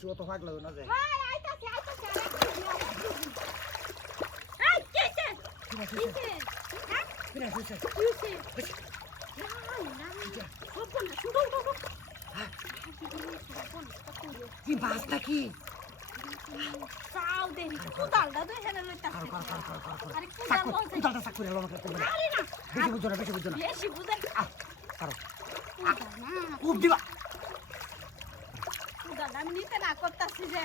তো ভাগ লাগো না যায় ভাই আইতাছে এই কেছে কিছে হ্যাঁ কিনা হইছে কিছে না সব না শুধু বাবা কি বাস নাকি সাউ দেহি কুদালটা দে হেনে লইতা আরে কুদালটা সাক করে লম করতে বলে আরে না বেশি বুঝো না বেশি বুঝেন কারো না খুব দিবা কুদালটা আমি নিতে না করতাছি যে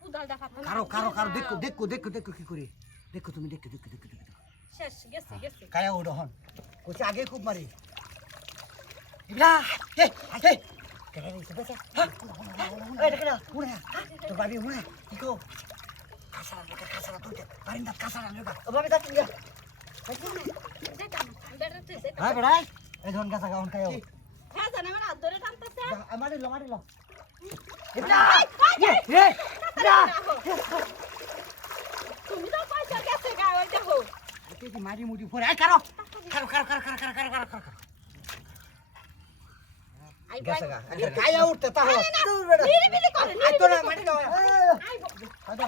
কুদালটা ফাটা কারো দেখো কি করে দেখো তুমি দেখো শেষ গেছে কায়া ওড় হন কোছে আগে খুব মারি ইবরা হে কেন রে সবে হ্যাঁ এই দেখো উড়ে তো ভাবি উড়ে কি কো কাসারা তো বারিন্দা কাসারা নেবা ও ভাবি দাঁত নিয়া হ্যাঁ বড় এই ধন কাসা গাউন কায়া হ্যাঁ জানা মানে হাত ধরে টানতেছে মারি লো ইবরা হে ইবরা তুমি তো পয়সা গেছে গা ওই দেখো তুই মারি মুড়ি পরে আই কারো আই গেছে গা কায়া উঠতে তা হলো নিরিবিলি করে আই তো না মাটি দাও আই আদা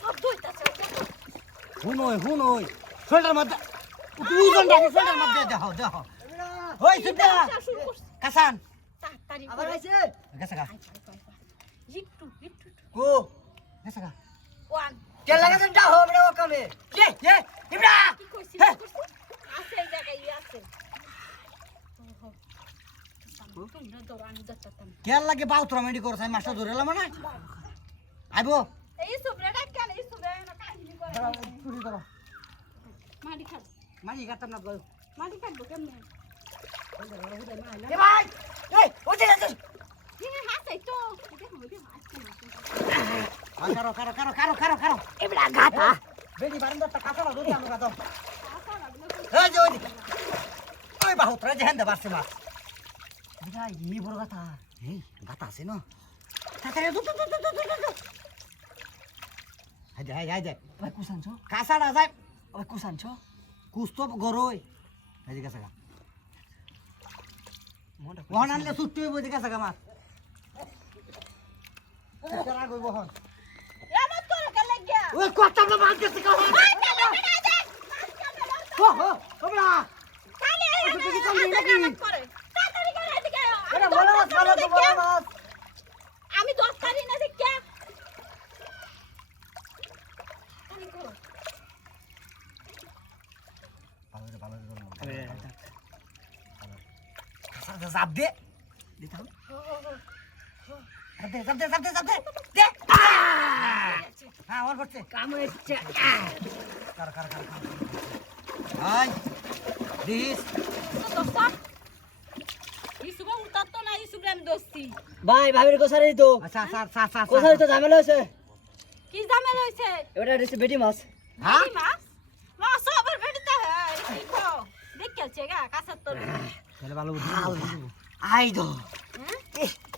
সব দইতাছে হুনই শোল্ডার মধ্যে দুইজন ডাকি শোল্ডার মধ্যে দেখো ওই সুদা কাসান তাড়াতাড়ি আবার আইছে গেছে গা একটু কো গেছে গা ওয়ান কে লাগাছেন যা হবে রে ওখানে এ ইবরা কি কইছিস আছে এই জায়গায় আছে তোমরা দৌড়ানি যাচ্তাম কে লাগে বাউতরা মেডি করছ আমি মাছটা ধরেলাম না আইবো এই সুবরে ডাক্কান এই সুবরে না কাহিনী করে চুরি করো মাটি খাস মারি গাতাম না বল মাটি খাবো কেমনে এ ভাই এই ওতে যাচ্ছে হাসাই তো কারো এবড়া গাতা বেডি বারান্দা তা কাছাড়া ধরে আমি গাতো এই যে ওই বাহুতরা যেহেন দে বাসে মাছ বিরা ই বড় গাতা এই গাতা আছে না তাতারে দু হাই ওই কুসানছো কাছাড়া যায় ওই কুসানছো কুস্তো গরই এই গেছে গা মোহন আনলে ছুট্টি হইব দিকে গেছে গা মাছ কেরা কইব হন এমন করে কে লাগিয়া ওই কথা না মাছ গেছে কা হন হো ওবলা কালে করে তাড়াতাড়ি করে এদিকে এটা বড় মাছ আমি 10 পারি না দেখে ভালো জাপ দে দিতাম জাপ দে হ্যাঁ আমার করছে কাম হচ্ছে কার হাই দিস দোস্তা ইসুবা উঠাত তো না ইসুবা আমি দোস্তি ভাই ভাবির কোসারি তো আচ্ছা কোসারি তো ঝামেলা হয়েছে কি ঝামেলা হইছে এটা হচ্ছে বেটি মাছ হ্যাঁ কি মাছ মাছ আবার বেড়িতে হয় দেখো দেখেছে গা কাছে তো ভালো আই দো হ্যাঁ